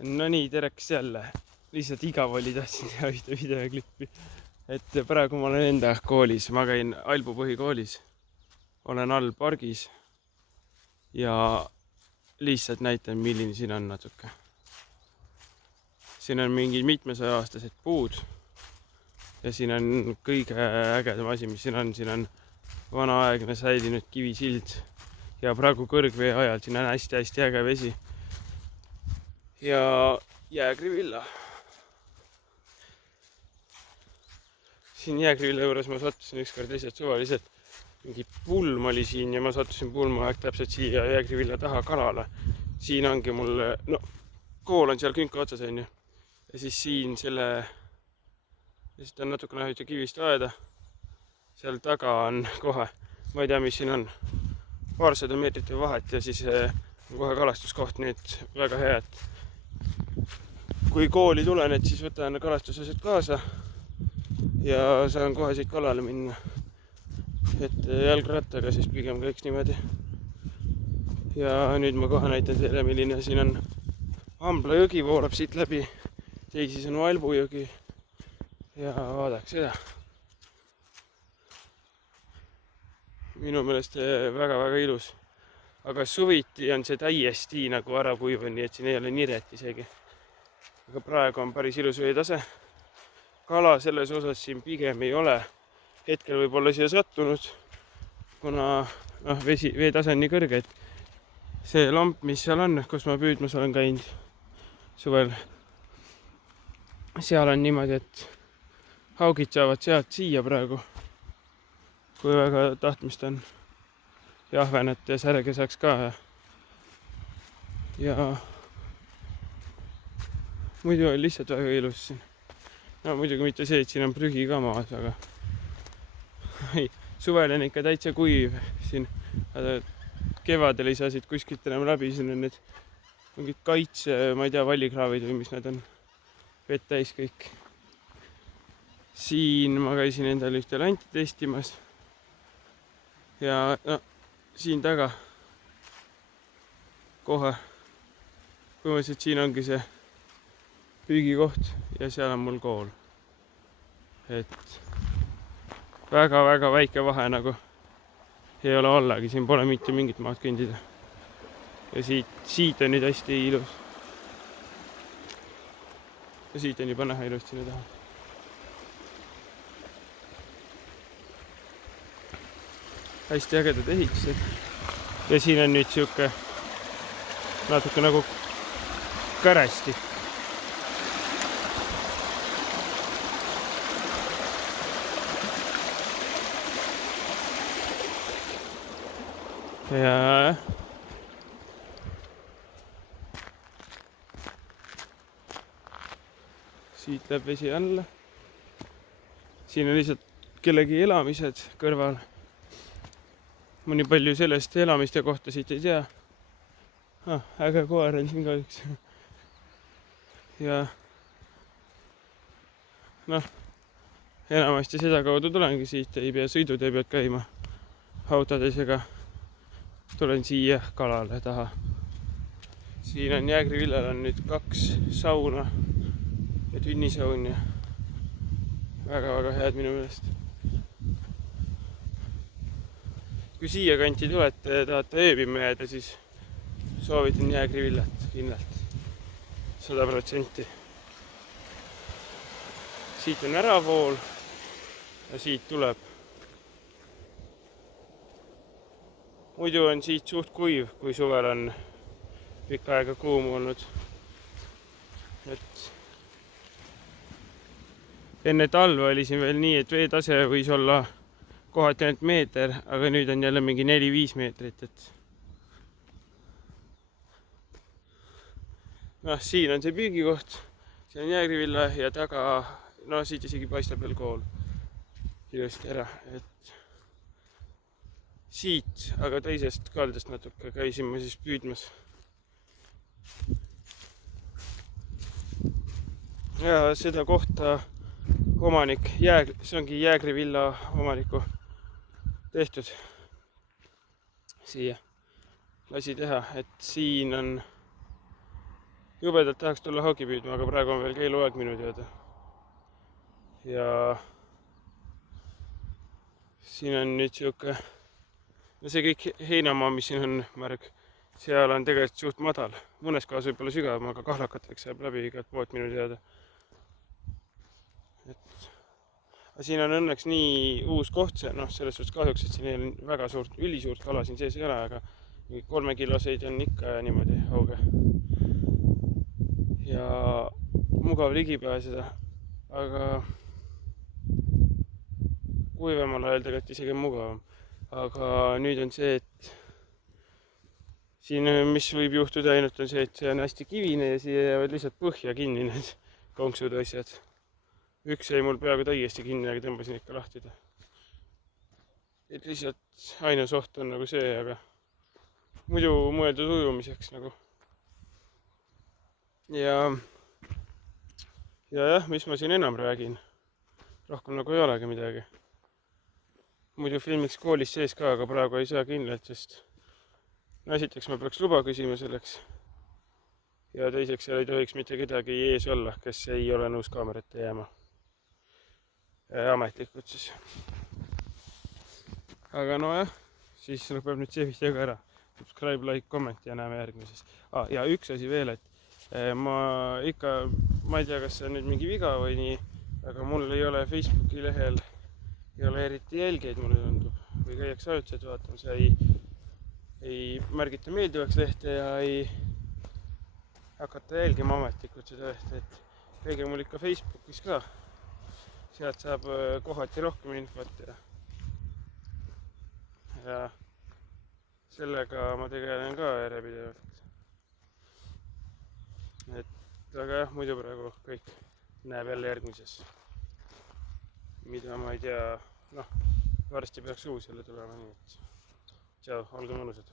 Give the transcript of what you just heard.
No nii, tereks jälle. Lihtsalt igav oli, tahtsin teha ühte videoklippi. Et praegu ma olen enda koolis, ma käin Albu põhikoolis. Olen all pargis. Ja lihtsalt näitan, milline siin on natuke. Siin on mingid mitmesaja-aastased puud. Ja siin on kõige ägedam asi, mis siin on vanaaegne säilinud kivisild. Ja praegu kõrgvee ajal siin on hästi-hästi äge vesi. Ja Jäägri villa. Siin Jäägri villa juures ma sattusin ükskord lihtsalt suvaliselt. Mingi pulm oli siin ja ma sattusin pulma täpselt siia Jäägri villa taha kalale. Siin ongi mul, no kool on seal künka otsas, on ju. Ja siis siin selle, lihtsalt on natuke näha ühte kivist aeda. Seal taga on kohe, ma ei tea, mis siin on, paarsada meetrite vahet ja siis kohe kalastuskoht, nii et väga hea, et kui kooli tulen, et siis võtan kalastusasjad kaasa ja saan kohe siit kalale minna. Et jalgrattaga siis pigem käiks niimoodi. Ja nüüd ma kohe näitan teile, milline siin on. Ambla jõgi voolab siit läbi, teisis on Albu jõgi ja vaadaks seda. Minu meelest väga-väga ilus. Aga suviti on see täiesti nagu ära kuiva, nii et siin ei ole niret isegi. Aga praegu on päris ilus veetase. Kala selles osas siin pigem ei ole. Hetkel võib olla siia sattunud, kuna veetase on nii kõrge, et see lamp, mis seal on, kus ma püüdmas olen käinud suvel, seal on niimoodi, et haugid saavad sealt siia praegu, kui väga tahtmist on. Ja ahvenat ja särge saaks ka. Ja muidu on lihtsalt väga ilus siin. No muidugi mitte see, et siin on prügi ka maas, aga suvel on ikka täitsa kuiv siin. Kevadel ei saa siit kuskilt enam läbi, siin on need mingid kaitse, ma ei tea, vallikraavid või mis need on. Vett täis kõik. Siin ma käisin endale ühte lanti testimas. Ja no, siin taga kohe põhimõtteliselt siin ongi see püügikoht ja seal on mul kool. Et väga-väga väike vahe nagu ei ole ollagi, siin pole mitte mingit maad kõndida. Ja siit on nüüd hästi ilus. Ja siit on juba näha ilusti sinna taha. Hästi ägedad ehitused. Ja siin on nüüd siuke natuke nagu kärestik. Ja siit läheb vesi alla. Siin on lihtsalt kellegi elamised kõrval. Ma nii palju sellest elamiste kohta siit ei tea. Äge koer on siin ka üks. Ja noh, enamasti seda kaudu tulengi siit, ei pea sõidud, ei pead käima autodes ega tulen siia kalale taha. Siin on Jäägri villal on nüüd 2 sauna ja tünnisaun ja väga-väga head minu meelest. Kui siia kanti tulete ja tahate ööbima jääda, siis soovitan Jäägri villat kindlalt 100%. Siit on äravool ja siit tuleb. Muidu on siit suht kuiv, kui suvel on pikka aega kuum olnud. Et enne talve oli siin veel nii, et veetase võis olla kohati ainult meeter, aga nüüd on jälle mingi 4-5 meetrit. Et noh, siin on see püügikoht, siin on Jäägri villa ja taga, no siit isegi paistab veel kool ilusti ära. Et siit, aga teisest kaldast natuke käisime siis püüdmas. Ja seda kohta omanik, see ongi Jäägri villa omaniku tehtud. Siia lasi teha, et siin on jubedalt tahaks tulla haugi püüdma, aga praegu on veel keeluaeg minu teada. Ja siin on nüüd siuke, no see kõik heinamaa, mis siin on, märg, seal on tegelikult suht madal. Mõnes kohas võib-olla sügavam, aga kahlakateks jääb läbi igalt poolt minu teada. Aga siin on õnneks nii uus koht, see noh, selles suhtes kahjuks, et siin on väga suurt, ülisuurt kala siin sees ei ole, aga 3 kiloseid on ikka niimoodi hauge. Ja mugav ligi pääseda, aga kuivemal ajal tegelikult isegi mugavam. Aga nüüd on see, et siin, mis võib juhtuda ainult on see, et see on hästi kivine ja siia jäävad lihtsalt põhja kinni need konksud asjad. Üks jäi mul peaaegu täiesti kinni, aga tõmbasin ikka lahti ta. Et lihtsalt ainus oht on nagu see, aga muidu mõeldud ujumiseks nagu. Ja jah, mis ma siin enam räägin? Rohkem nagu ei olegi midagi. Muidu filmiks koolis sees ka, aga praegu ei saa kindlalt, sest no esiteks ma peaks luba küsima selleks. Ja teiseks seal ei tohiks mitte kedagi ees olla, kes ei ole nõus kaamerat jääma. Ametlikult siis. Aga nojah, siis lõpeb nüüd see video ka ära. Subscribe, like, comment ja näeme järgmises. Ja üks asi veel, et ma ei tea, kas see on nüüd mingi viga või nii, aga mul ei ole Facebooki lehel ei ole eriti jälgeid, mulle tundub, või käiakse ajutiselt vaatamas ja ei märgita meeldivaks lehte ja ei hakata jälgima ametlikult seda lehte, et käige mul ikka Facebookis ka. Sealt saab kohati rohkem infot ja sellega ma tegelen ka järjepidevalt. Aga jah, muidu praegu kõik näeb jälle järgmises. Mida ma ei tea, noh, varsti peaks uus jälle tulema, nii et tšau, olge mõnusad.